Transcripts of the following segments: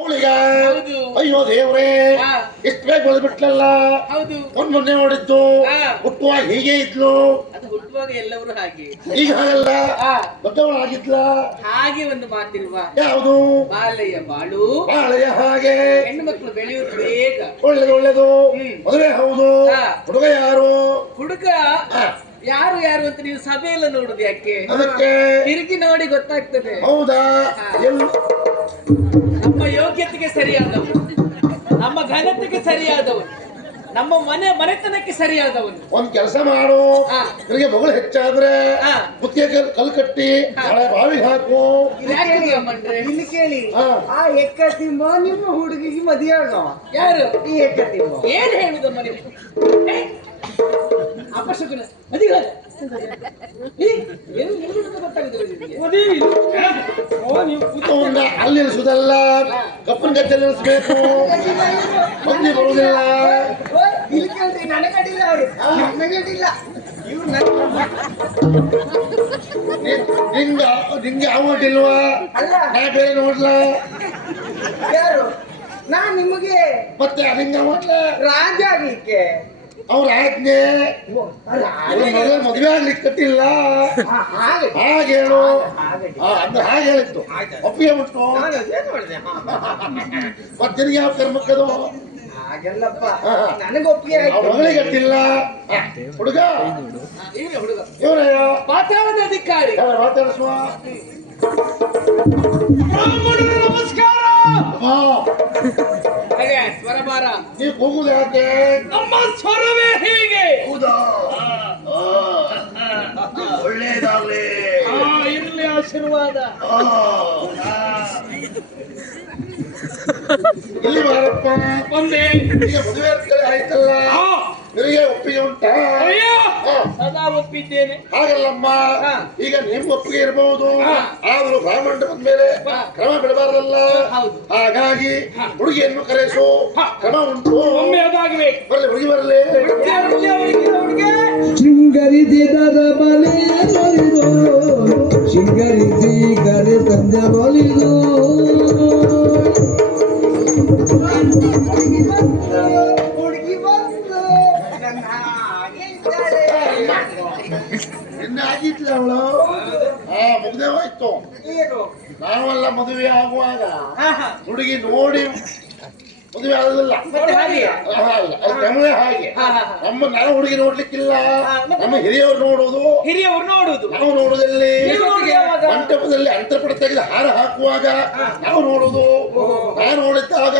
ಅವಳಿಗ ಹೌದು. ಅಯ್ಯೋ ದೇವ್ರೇ ಹಾ. ಇಷ್ಟು ಬೇಗ ಬೆಳೆದ್ಬಿಟ್ಲಲ್ಲ ಮೊನ್ನೆ ನೋಡಿದ್ದು. ಹುಟ್ಟುವಾಗ ಹೀಗೆ ಇದ್ಲು. ಅದು ಹುಟ್ಟುವಾಗ ಎಲ್ಲರೂ ಹಾಗೆ. ಈಗ ಹಾಗಲ್ಲ. ದೊಡ್ಡವಳಾಗಿದ್ಲ ಹಾಗೆ ಒಂದು ಮಾತಿರುವ. ಯಾವುದು? ಬಾಲಯ್ಯ ಬಾಳು. ಬಾಳೆಯ ಹಾಗೆ. ಹೆಣ್ಣು ಮಕ್ಕಳು ಬೆಳೆಯುವುದು ಬೇಗ. ಒಳ್ಳೇದು ಒಳ್ಳೇದು. ಮದುವೆ ಹೌದು. ಹುಡುಗ ಯಾರು? ಹುಡುಗ. ಯಾರು ಯಾರು ಅಂತ ನೀವು ಸಭೆಯಲ್ಲ ನೋಡುದು ಯಾಕೆ? ಅದಕ್ಕೆ? ತಿರುಗಿ ನೋಡಿ ಗೊತ್ತಾಗ್ತದೆ. ಹೌದಾ? ಎಲ್ಲಿ ನಮ್ಮ ಯೋಗ್ಯತೆಗೆ ಸರಿಯಾದವನು. ನಮ್ಮ ಘನತೆಗೆ ಸರಿಯಾದವನು. ನಮ್ಮ ಮನೆ ಮನೆತನಕ್ಕೆ ಸರಿಯಾದವನು. ಒಂದ್ ಕೆಲಸ ಮಾಡು. ನಿನಗೆ ಮಗಳು ಹೆಚ್ಚಾದ್ರೆ. ಕುತ್ತಿಗೆ ಕಲ್- ಕಟ್ಟಿ ಬಾವಿ ಹಾಕು? ಇಲ್ಲಿ ಕೇಳಿ. ಆ ಎಕ್ಕತ್ತಿಂಬ ನಿಮ್ಮ ಹುಡುಗಿಗೆ ಮದುವೆ ಆಗವ ಯಾರು? ಈ ಎಕ್ಕತ್ತಿಂಬ ಏನ್ ಹೇಳುದಮ್ಮ ನೀವು? ಅಪಶಕುನ ಮದುವೆ ಅವನ್ನ ಅಲ್ಲಿ ಇಳಿಸುದಲ್ಲ ಕಪ್ಪನ ಗದ್ದೆ ನಿಲ್ಲಿಸ್ಬೇಕು ಮಂದಿ ಬರುವುದಿಲ್ಲ. ಇಲ್ಲಿ ಕೇಳ್ರಿ ಅವರು. ಇವ್ರು ನಿಂಗ ನಾ ಬೇರೆ ನೋಡ್ಲ. ಯಾರು? ನಾ ನಿಮಗೆ ಮತ್ತೆ ನಿಂಗ ರಾಜ ಆಗ್ಲಿಕ್ಕೆ ಅವ್ರ ಆಜ್ಞೆ. ಅವ್ರ ಮದುವೆ ಆಗ್ಲಿಕ್ಕೆ ಕಟ್ಟಿಲ್ಲ. ಹಾಗೆ. ಹೇಳು. ಅಂದ್ರೆ ಹಾಗೆ ಹೇಳಿತ್ತು ಒಪ್ಪಿಗೆ ಬಿಟ್ಟು ಅದೇ. ಮತ್ತೆ ಯಾವ ಕರ್ಮಕ್ಕದು? ಹಾಗೆಲ್ಲಪ್ಪ. ನನಗೆ ಒಪ್ಪಿಗೆ ಮಗಳಿಗೆ ಕಟ್ಟಿಲ್ಲ. ಹುಡುಗ? ಇವರಯ್ಯ? ಪಾತಾಳದ ಅಧಿಕಾರಿ. ಮಾತಾಡಿಸುವ ನಮಸ್ಕಾರ. ಹಾ ಹಾಗೆ ಸ್ವರಬಾರ ನೀವು ಕೂಗುದು ಯಾಕೆ ನಮ್ಮ ಸ್ವರವೇ ಹೀಗೆ. ಹೌದಾ? ಒಳ್ಳೇದಾಗ್ಲಿ ಇರ್ಲಿ ಆಶೀರ್ವಾದ. ಇಲ್ಲಿ ಬಾರಪ್ಪ ಒಂದೇ. ಈಗ ಮದುವೆ ಆಯ್ತಲ್ಲ. ನಿನಗೆ ಒಪ್ಪಿಗೆ ಉಂಟಾ? ಅಯ್ಯೋ. ಸದಾ ಒಪ್ಪಿದ್ದೇನೆ. ಹಾಗಲ್ಲಮ್ಮ ಹಾ. ಈಗ ನಿಮ್ ಒಪ್ಪಿಗೆ ಇರಬಹುದು. ಹಾ. ಆದ್ರೂ ಬ್ರಾಹ್ಮಣ ಬಂದ್ಮೇಲೆ. ಕ್ರಮ ಬಿಡಬಾರದಲ್ಲ. ಹೌದು. ಹಾಗಾಗಿ ಹುಡುಗಿಯನ್ನು ಕರೆಸು. ಹಾ. ಕ್ರಮ ಉಂಟು. ಬರಲಿ ಹುಡುಗಿ ಬರಲಿ. ಹುಡುಗಿ ಬರ್ಲಿ ಶೃಂಗರಿಸಿದರ ಬಲೆಯ ಬಲಿದು. ಕರೆ ತಂದ ಬಲಿದು ನಿನ್ನೆ ಆಗಿದ್ಲ ಅವಳು? ಹಾ ಮುಗ್ದೆ ಹೋಯ್ತು. ನಾವೆಲ್ಲ ಮದುವೆ ಆಗುವಾಗ ಹುಡುಗಿ ನೋಡಿ ಮದುವೆ ಆಗುದಿಲ್ಲ ಮತ್ತೆ ಹಾಗೆ. ನಮ್ಮ ನನ್ನ ಹುಡುಗಿ ನೋಡ್ಲಿಕ್ಕಿಲ್ಲ. ನಮ್ಮ ಹಿರಿಯವರು ನೋಡುವುದು. ಹಿರಿಯವರು ನೋಡುದು ನಾವು ನೋಡುವುದಲ್ಲಿ ನೋಡುದು ಯಾವಾಗ? ಮಂಟಪದಲ್ಲಿ ಅಂತರ್ಪಡ ತೆಗೆದು ಹಾರ ಹಾಕುವಾಗ ನಾವು ನೋಡುದು ನಾನು ನೋಡಿದ್ದಾಗ.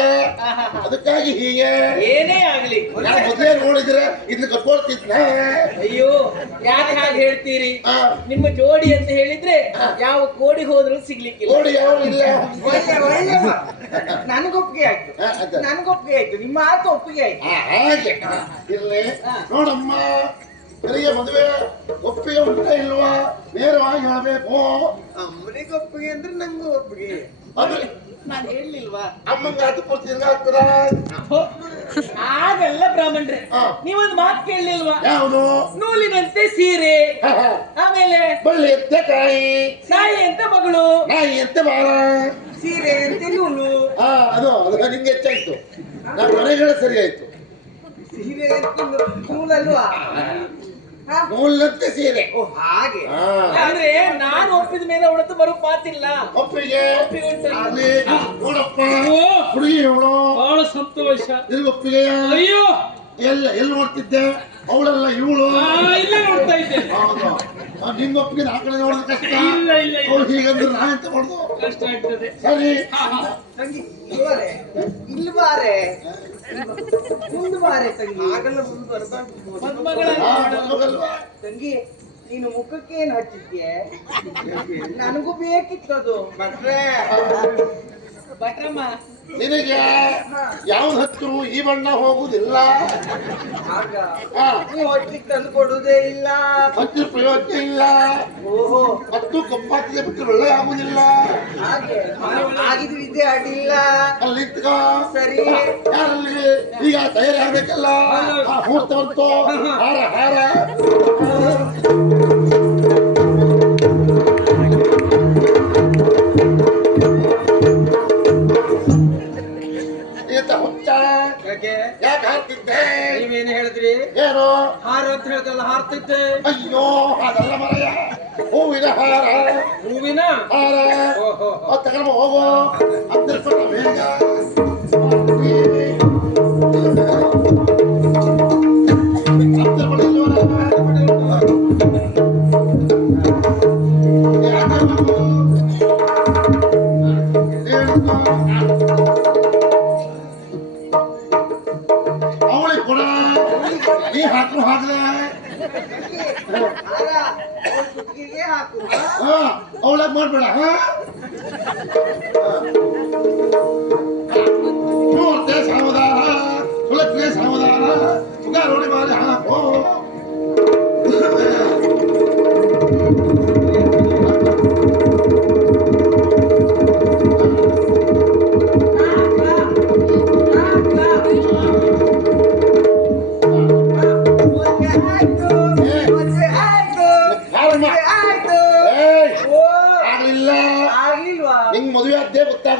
ಅದಕ್ಕಾಗಿ ಹೀಗೆ. ಏನೇ ಆಗ್ಲಿ ನಾನು ಮೊದಲೇ ನೋಡಿದ್ರೆ ಇದನ್ನ ಕಟ್ಕೊಳ್ತಿದ್ನ ಅಯ್ಯೋ ಯಾಕೆ ಹಾಗೆ ಹೇಳ್ತೀರಿ? ನಿಮ್ಮ ಜೋಡಿ ಅಂತ ಹೇಳಿದ್ರೆ ಯಾವ ಕೋಡಿ ಹೋದ್ರು ಸಿಗ್ಲಿಕ್ಕಿಲ್ಲ. ನೋಡಿ ಯಾವ ಇಲ್ಲ. ಒಳ್ಳೆ ಒಳ್ಳೆ ನನಗೊಪ್ಪಿಗೆ ಆಯ್ತು. ನನಗೊಪ್ಪಿಗೆ ಆಯ್ತು ನಿಮ್ಮ ಮಾತು ಒಪ್ಪಿಗೆ ಆಯ್ತು. ಆ, ಹಾಗೆ. ಇರ್ಲಿ. ನೋಡಮ್ಮ ನನಗೆ ಮದುವೆ ಒಪ್ಪಿಗೆ ಉಂಟ ಇಲ್ವಾ? ನೇರವಾಗಿ ಹೇಳಬೇಕು. ಅಮ್ಮನಿಗೆ ಒಪ್ಪಿಗೆ ಅಂದ್ರೆ ನಂಗೂ ಒಪ್ಪಿಗೆ. ಅದು ನಾನು ಹೇಳಲಿಲ್ವಾ ಅಮ್ಮಂಗ ಹತ್ತು ಕೊಡ್ತಿದ್ರೆ ಆಗ್ತದ? ಆಗಲ್ಲ ಬ್ರಾಹ್ಮಣ್ರೆ ಹಾ. ನೀವೊಂದು ಮಾತು ಕೇಳಲಿಲ್ವಾ? ಯಾವುದು? ನೂಲಿನಂತೆ ಸೀರೆ ಹ, ಹ. ಆಮೇಲೆ ಬಳ್ಳಿ ಎತ್ತ ಕಾಯಿ ನಾಯಿ ಅಂತ ಮಗಳು. ನಾಯಿ ಎತ್ತ ಬಾಳ. ಸೀರೆ ಅಂತ ನೂಲು ಹಾ ಅದು ಅದು ನಿಮ್ಗೆ ಹೆಚ್ಚಾಯ್ತು. ನಾನು ಮನೆಗಳ ಸರಿ ಆಯ್ತು ಸೀರೆ ನೂಲಲ್ವಾ ಹಾ? ನೂಲಂತೆ ಸೀರೆ. ಓ ಹಾಗೆ. ಹಾ ಅಂದ್ರೆ ನಾನು ಒಪ್ಪಿದ ಮೇಲೆ ಅವಳತ್ತು ಬರೋ ಮಾತಿಲ್ಲ ಒಪ್ಪಿಗೆ. ಒಪ್ಪಿಗೆ ಉಂಟು. ಅಲ್ಲಿ ನೋಡಪ್ಪ. ಹುಡುಗಿ ಅವಳು. ಬಹಳ ಸಂತೋಷ. ಇದು ಒಪ್ಪಿಗೆಯ ಅಯ್ಯೋ. ಎಲ್ಲ ಎಲ್ಲಿ ನೋಡ್ತಿದ್ದೆ? ಅವಳೆಲ್ಲ ಇವಳು. ಇಲ್ಲ ನೋಡ್ತಾ ಇದ್ದೆ. ಹೌದು. ಆ, ನಿಂಗ್ ಒಪ್ಪಿಗೆ ಆ ಕಡೆ ನೋಡೋದು ಕಷ್ಟ. ಇಲ್ಲ, ಇಲ್ಲ. ಅವ್ಳು ಹೀಗಂದ್ರೆ ನಾನೇ ಎಂತ ಕಷ್ಟ ಆಗ್ತದೆ. ಸರಿ. ತಂಗಿ ಇಲ್ಲಿ ಬಾರೆ ಮುಂದೆ ಬಾರೆ ತಂಗಿ ಆಗಲ್ಲ ಮುಂದೆ ಬರ್ಬಾರ್ದು ತಂಗಿ ನೀನು ಮುಖಕ್ಕೆ ಏನ್ ಹಚ್ಚಿದ್ಯೆ? ನನಗೂ ಅದು ಬಟ್ರೆ ಭಟ್ರಮ್ಮ ನಿನಗೆ ಯಾವ ಹತ್ರ ಈ ಬಣ್ಣ ಹೋಗುದಿಲ್ಲ. ಆಗ ನೀ ಹೊಟ್ಟಿಗೆ ತಂದು ಕೊಡುದೇ ಇಲ್ಲ. ಹತ್ತು ಪ್ರಯೋಜನ ಇಲ್ಲ. ಓಹೋ. ಮತ್ತು ಕಪ್ಪಾತಿಗೆ ಬಿಟ್ಟು ಒಳ್ಳೆ ಆಗುದಿಲ್ಲ. ಹಾಗೆ ಆಗಿದ್ದು ವಿದ್ಯೆ ಅಡ್ಡಿಲ್ಲ. ಅಲ್ಲಿ ನಿಂತ್ಕೋ. ಸರಿ. ಯಾರಲ್ಲಿ? ಈಗ ತಯಾರಿ ಆಗ್ಬೇಕಲ್ಲ ಆ, ಮುಹೂರ್ತ ಬಂತು. ಹಾರ ಹಾರ. ಹೇಳ್ತಲ್ಲ ಹಾರ್ತಿದ್ದೆ ಅಯ್ಯೋ ಅದಲ್ಲ ಮರಯ ಹೂವಿನ ಹಾರ ಹೂವಿನ ಹಾರ ಓಹೋ ಅದು ತಗೊಂಡು ಹೋಗು ಹತ್ತು ರೂಪಾಯಿ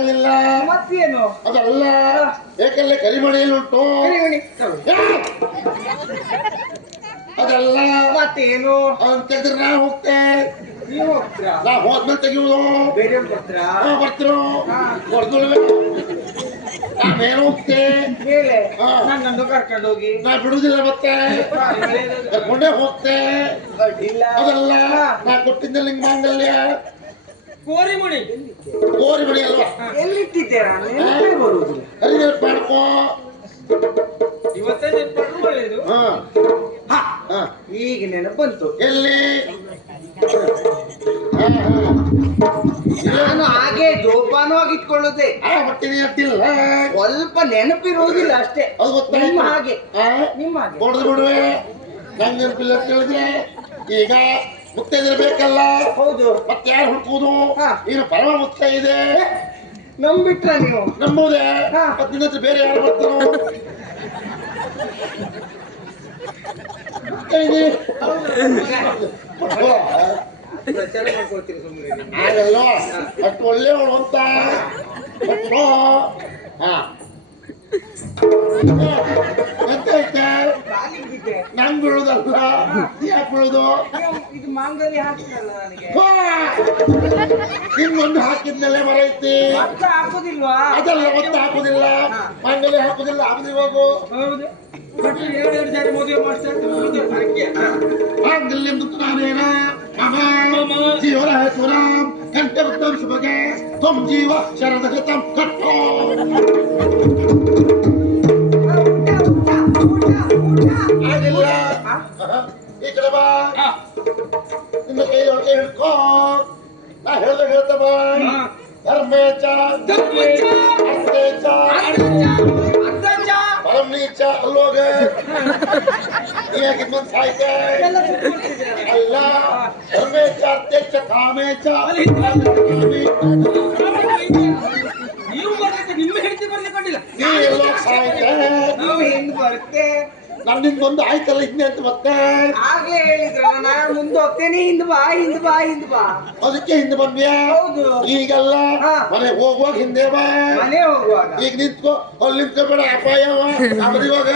ಗೊತ್ತಾಗ್ಲಿಲ್ಲ ಮತ್ತೇನು? ಅದಲ್ಲ ಏಕಲ್ಲೇ ಕರಿಮಣಿಯಲ್ಲಿ ಉಂಟು ಅದೆಲ್ಲ ಮತ್ತೇನು? ಅವನ್ ತೆಗೆದ್ರೆ ನಾ ಹೋಗ್ತೆ. ನೀವು ಹೋಗ್ತೀರಾ? ನಾ ಹೋದ್ಮೇಲೆ ತೆಗಿಯುವುದು. ಬೇರೆ ಬರ್ತೀರಾ? ಬರ್ತಿರೋ. ಹೊಡೆದುಳ್ವೆ ನಾನೇನು ಹೋಗ್ತೆ. ಮೇಲೆ. ನನ್ನನ್ನು ಕರ್ಕೊಂಡು ಹೋಗಿ ನಾ ಬಿಡುದಿಲ್ಲ ಮತ್ತೆ. ಕರ್ಕೊಂಡೇ ಹೋಗ್ತೆ. ಇಲ್ಲ ಅದಲ್ಲ ನಾ ಕೊಟ್ಟಿದ್ದೆ ನಿಂಗೆ ಮಾಂಗಲ್ಯ ಕೋರಿ ಮಣಿ ಕೋರಿ ಮಣಿ ಅಲ್ವಾ ಎಲ್ಲಿಟ್ಟಿದ್ದೀರಾ? ನೆನಪೇ ಬರುವುದಿಲ್ಲ. ಕರಿದೇವ್ ಮಾಡ್ಕೋ. ಇವತ್ತೇ ನೆನಪು ಒಳ್ಳೇದು. ಹಾ. ಹಾ. ಹಾ. ಈಗ ನೆನಪು ಬಂತು ಎಲ್ಲಿ? ಹಾ ಹಾ. ನಾನು ಹಾಗೆ ಜೋಪಾನವಾಗಿ ಇಟ್ಕೊಳ್ಳುತ್ತೆ ಆ ಸ್ವಲ್ಪ ನೆನಪಿರುವುದಿಲ್ಲ ಅಷ್ಟೇ. ಅದು ಗೊತ್ತಾಯ್ತು. ನಿಮ್ಮ ಹಾಗೆ. ನಿಮ್ಮ ಹಾಗೆ. ಹೊಡೆದು ಬಿಡುವೆ. ನಂಗೆ ನೆನಪಿಲ್ಲ ಅಂತ ಹೇಳಿದ್ರೆ ಈಗ ಮುತ್ತೈದಿರ್ಬೇಕಲ್ಲ? ಹೌದು. ಮತ್ತೆ ಯಾರು ಹುಡುಕುವುದು? ಹಾ. ನೀನು ಪರಮ ಮುತ್ತೈದೆ. ನಂಬಿಟ್ರ ನೀವು ನಂಬುದೇ ಹಾ. ಮತ್ತೆ ನಿನ್ನ ಹತ್ರ ಬೇರೆ ಯಾರು ಬರ್ತಾರೋ ಮುತ್ತೈದೆ. ಹೋ, ಪ್ರಚಾರ ಮಾಡ್ಕೊಳ್ತೀರಿ ಸುಮ್ಮನೆ ಆಗಲ್ವಾ ಅಷ್ಟು ಒಳ್ಳೆಯವಳು ಅಂತ ಹಾ. ಎಂತ ಐತೆ? ನಂಗ್ ಬೀಳುದಲ್ಲ ಯಾಕೆ ಬೀಳುದು? ಇದು ಮಾಂಗಲ್ಯ ಹಾಕ್ತಿರಲ್ಲ ನನಗೆ. ಹಾಕಿದ್ನಲ್ಲೇ ಹಾಕೋದಿಲ್ವಾ? ಅದೆಲ್ಲ ಒತ್ತು ಹಾಕುದಿಲ್ಲ. ಮಾಂಗಲ್ಯ ಹಾಕೋದಿಲ್ಲ ಆಗುದಿ ಹೋಗು. ಹೌದು. ಮತ್ತೆ ಎರಡು ಮದುವೆ ಮಾಂಗಲ್ಯ ನಾನೇನ ಮಮ ಜೀವನ ಕಂಠೆ ಉತ್ತಮ ಶುಭಗೆ ತ್ವಂ ಜೀವ ಶರದ ಕಟ್ಟೋ ಆಗಿಲ್ಲ ಈ ಕಡೆ ಬಾ ನಿನ್ನ ಕೈ ಒಳಗೆ ಹಿಡ್ಕೋ ನಾ ಹೇಳ್ದ ಹೇಳ್ತ ಬಾ ಧರ್ಮೇಚ ಅರ್ಥೇಚ ಪರಮ್ನೀಚ ಅಲ್ಲೋಗ ಯಾಕೆ ಬಂದ್ ಸಾಯ್ತೆ ಅಲ್ಲ ಧರ್ಮೇಚ ಅರ್ಥೇಚ ಕಾಮೇಚ ನೀವು ಬರ್ಲಿಕ್ಕೆ ನಿಮ್ಮ ಹೆಂಡತಿ ಬರ್ಲಿಕ್ಕೆ ಕೊಟ್ಟಿಲ್ಲ ನೀ ಎಲ್ಲೋ ಸಾಯ್ತೆ ನಾವು ಹಿಂದ್ ಬರುತ್ತೆ. ನನ್ನಿಂದ ಒಂದು ಆಯ್ತಲ್ಲ ಹಿಂದೆ ಅಂತ ಮತ್ತೆ? ಆಗ್ಲೇ ಹೇಳಿದ್ರಲ್ಲ ನಾನು ಮುಂದೆ ಹೋಗ್ತೇನೆ ಹಿಂದ್ ಬಾ ಹಿಂದ್ ಬಾ ಹಿಂದ್ ಬಾ. ಅದಕ್ಕೆ ಹಿಂದೆ ಬಂದ್ಯಾ? ಹೌದು. ಈಗಲ್ಲ? ಹಾ. ಮನೆ ಹೋಗುವಾಗ ಹಿಂದೆ ಬಾ. ಮನೆ ಹೋಗುವಾಗ? ಈಗ ನಿಂತ್ಕೋ ಅಲ್ಲಿ ನಿಂತ್ಕೋಬೇಡ ಅಪಾಯವ ಅವರಿವಾಗ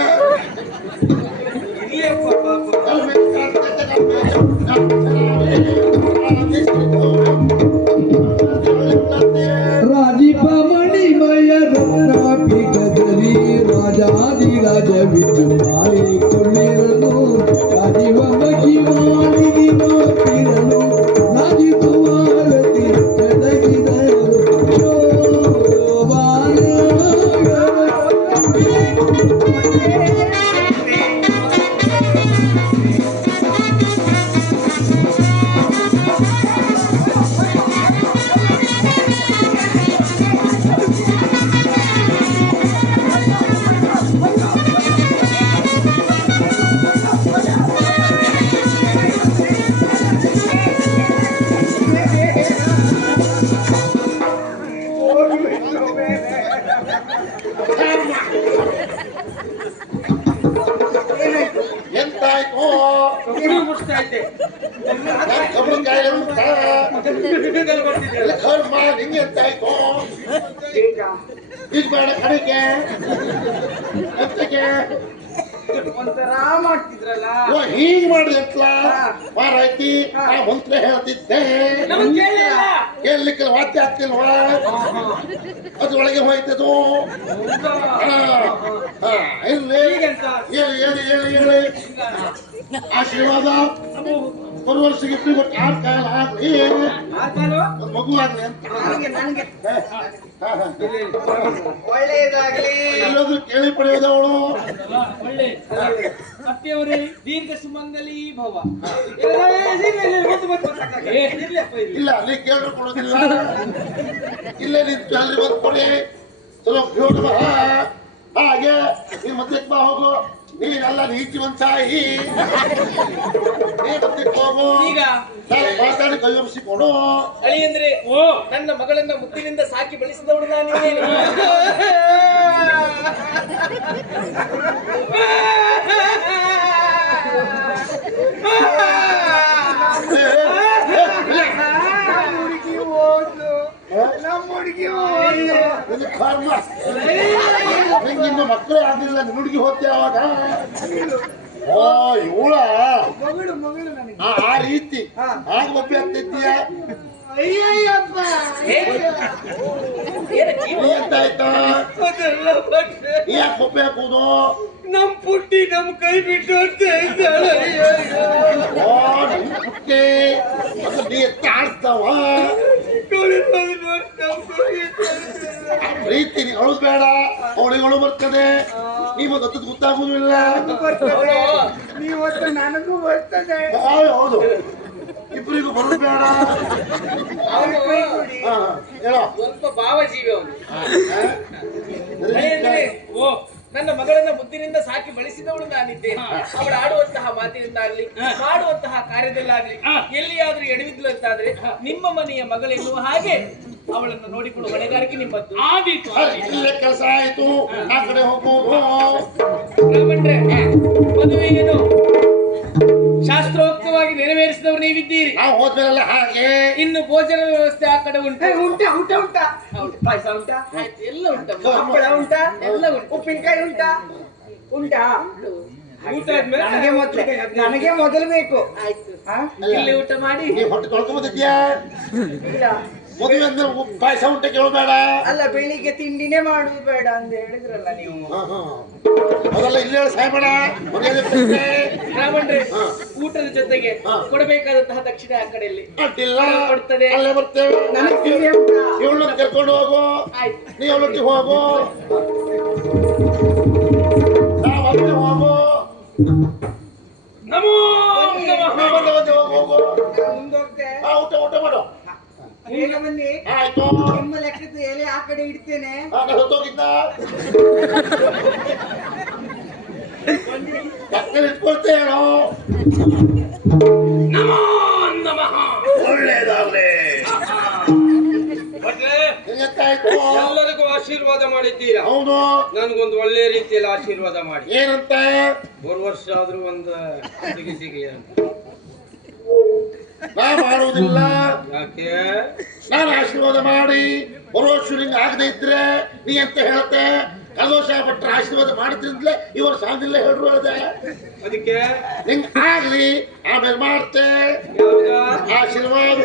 ಕಬ್ಬಣಕಾಯಿ ಅಂತ ಬೇಗ. ಈಗ ಬೇಡ ಕಡೆಗೆ. ಮಾಡ್ತಿದ್ರಲ್ಲ. ಓ ಹೀಗ್ ಮಾಡಿದೆ ಅಂತಲ ಮಾರಾಯ್ತಿ ಆ ಮಂತ್ರ ಹೇಳ್ತಿದ್ದೆ. ಕೇಳಲಿಕ್ಕೆ ವಾದ್ಯ ಆಗ್ತಿಲ್ವಾ? ಅದ್ರೊಳಗೆ ಹೋಯ್ತದು. ಹಾ, ಒಂದು ಇಲ್ಲಿ ಈಗೆಂತ? ಕೊಟ್ಟು ಹೇಳಿ ಹೇಳಿ ಹೇಳಿ ಆಶೀರ್ವಾದ. ಬರುವ ವರ್ಷಕ್ಕೆ ಇಬ್ಬರಿಗೂ ಆರ್ ಕಾಲ ಆಗ್ಲಿ. ಒಂದು ಮಗು ಆಗ್ಲಿ ಅಂತ. ಒಳ್ಳೆಯದಾಗಲಿ. ಎಲ್ಲಾದ್ರೂ ಕೇಳಿ ಪಡೆಯೋದವಳು. ಒಳ್ಳೆ. ಅತ್ತೆಯವರೇ ದೀರ್ಘ ಸುಮಂಗಲಿ ಭವ ಇಲ್ಲ ಅಲ್ಲಿ ಕೇಳಿ ಕೊಡೋದಿಲ್ಲ ಇಲ್ಲೇ ನಿಂತು ಅಲ್ಲಿ ಬಂದು ಕೊಡಿ. ಚಲೋ ಭ್ಯೋಡ ಹಾಗೆ ನೀನ್ ಮಧ್ಯಕ್ಕೆ ಬಾ ಹೋಗು. ನೀನಲ್ಲ ನೀತಿ ಒಂದ್ಸಾಯಿ ಹೋಗು ಈಗ ನಾನು ಮಾತಾಡಿ ಕೈ ಅಳಿ ಅಂದ್ರೆ ಓ ನನ್ನ ಮಗಳನ್ನ ಮುತ್ತಿನಿಂದ ಸಾಕಿ ಬೆಳೆಸಿದವಳು ನಾನಿದ್ದೇನೆ ಕರ್ಮ ನಿಂಗಿನ್ನು ಮಕ್ಕಳೇ ಆಗಿಲ್ಲ ನಿನ್ನ ಹುಡುಗಿ ಹೋಗ್ತೀಯ ಅವಾಗ? ಓ ಇವಳ? ಮಗಳು ಮಗಳು ನನಗೆ. ಆ ರೀತಿ. ಆಗ ಒಬ್ಬಿ ಆಗ್ತಿದ್ದೀಯ? ಯಾಕೆ ಒಬ್ಬೆ ಹಾಕುವುದು? ನಮ್ ಪುಟ್ಟಿ ನಮ್ ಕೈ ಬಿಟ್ಟು ಓ ಪುಟ್ಟಿ. ನೀ ಆಡ್ತಾವ? ಆ ಪ್ರೀತಿ ಅವಳು ಅಳು ಬೇಡ ಅವಳಿಗಳು ಬರ್ತದೆ. ನೀವು ಗೊತ್ತದ ಗೊತ್ತಾಗುದಿಲ್ಲ ನನಗೂ ಬರ್ತದೆ. ಹೌದು, ಇಬ್ಬರಿಗೂ ಬರೋದು ಬೇಡ. ಹೇಳೋ. ಸ್ವಲ್ಪ ಭಾವಜೀವಿ ಅವನು. ನನ್ನ ಮಗಳನ್ನ ಮುದ್ದಿನಿಂದ ಸಾಕಿ ಬೆಳೆಸಿದವಳು ನಾನಿದ್ದೇನೆ ಅವಳು ಆಡುವಂತಹ ಮಾತಿನಿಂದಾಗ್ಲಿ ಮಾಡುವಂತಹ ಕಾರ್ಯದಲ್ಲಾಗ್ಲಿ ಎಲ್ಲಿಯಾದ್ರೂ ಎಡವಿದ್ಲು ಅಂತಾದ್ರೆ ನಿಮ್ಮ ಮನೆಯ ಮಗಳೆನ್ನುವ ಹಾಗೆ ಅವಳನ್ನು ನೋಡಿಕೊಳ್ಳುವ ಹೊಣೆಗಾರಿಕೆ ನಿಮ್ಮದ್ದು. ಇಲ್ಲೇ ಕೆಲಸ ಆಯ್ತು. ಆ ಕಡೆ ಮದುವೆಯನ್ನು ಶಾಸ್ತ್ರೋಕ್ತವಾಗಿ ನೆರವೇರಿಸಿದವರು ನೀವಿದ್ದೀರಿ. ನಾವು ಹೋದ್ಮೇಲೆಲ್ಲ ಹಾಗೆ. ಇನ್ನು ಭೋಜನ ವ್ಯವಸ್ಥೆ ಆ ಕಡೆ ಉಂಟು. ಉಂಟೆ ಉಂಟಾ ಪಾಯಸ ಉಂಟಾ? ಎಲ್ಲ ಉಂಟಾ. ಹಪ್ಪಳ ಉಂಟಾ? ಎಲ್ಲ ಉಂಟು. ಉಪ್ಪಿನಕಾಯಿ ಉಂಟಾ? ಉಂಟಾ? ಊಟ ಆದ್ಮೇಲೆ ನನಗೆ ಮೊದಲು ನನಗೆ ಮೊದಲು ಬೇಕು. ಆಯ್ತು. ಇಲ್ಲಿ ಊಟ ಮಾಡಿ. ಹೊಟ್ಟೆ ತೊಳ್ಕೊಂಬಂದಿದ್ಯಾ ಇಲ್ಲ. ಮದುವೆ ಅಂದ್ರೆ ಪಾಯಸ ಉಂಟೆ ಕೇಳಬೇಡ ಅಲ್ಲ ಬೆಳಿಗ್ಗೆ ತಿಂಡಿನೇ ಮಾಡುದು ಬೇಡ ಅಂತ ಹೇಳಿದ್ರಲ್ಲ ನೀವು. ಅದೆಲ್ಲ ಇಲ್ಲಿ ಹೇಳಿ ಸಾಯ್ಬೇಡ. ರಾಮಣ್ರೆ ಊಟದ ಜೊತೆಗೆ. ಕೊಡಬೇಕಾದಂತಹ ದಕ್ಷಿಣೆ ಆ ಕಡೆಯಲ್ಲಿ. ಅಡ್ಡಿಲ್ಲ. ಕೊಡ್ತದೆ. ಅಲ್ಲೇ ಬರ್ತೇವೆ. ಇವಳನ್ನ ಕರ್ಕೊಂಡು ಹೋಗು. ನೀ ಅವಳೊಟ್ಟಿ ಹೋಗು. ಹೋಗು. ನಮೋ ಹೋಗು. ಊಟ ಊಟ ಮಾಡು. ಬೇಗ ಬನ್ನಿ. ಆಯ್ತು. ನಿಮ್ಮ ಲೆಕ್ಕದ ಎಲೆ ಆ ಕಡೆ ಇಡ್ತೇನೆ. ನಾನು ಹೊತ್ತೋಗಿದ್ದ ಪಕ್ಕದಲ್ಲಿ ಇಟ್ಕೊಳ್ತೇ ಹೇಳೋ ನಮೋ. ನಮಃ ಒಳ್ಳೇದಾಗ್ಲಿ ಎಲ್ಲರಿಗೂ ಆಶೀರ್ವಾದ ಮಾಡಿದ್ದೀರಾ? ಹೌದು. ನನಗೊಂದು ಒಳ್ಳೆ ರೀತಿಯಲ್ಲಿ ಆಶೀರ್ವಾದ ಮಾಡಿ. ಏನಂತ? ಮೂರು ವರ್ಷ ಆದ್ರೂ ಒಂದು ಸಿಗ್ಲಿ ಅಂತ. ನಾ ಮಾಡುವುದಿಲ್ಲ. ಯಾಕೆ? ನಾನು ಆಶೀರ್ವಾದ ಮಾಡಿ ಬರೋ ಬರುವಷ್ಟು ಆಗದೆ ಇದ್ರೆ ನೀ ಅಂತ ಹೇಳ್ತೆ ಕಲೋಶ ಭಟ್ರ ಆಶೀರ್ವಾದ ಮಾಡ್ತಿದ್ಲೆ ಇವರು ಸಾಧಿಲ್ಲ ಹೇಳ್ರು ಅದೇ ಅದಕ್ಕೆ? ನಿಂಗ್ ಆಗ್ಲಿ ಆಮೇಲೆ ಮಾಡ್ತೆ. ಆಶೀರ್ವಾದ.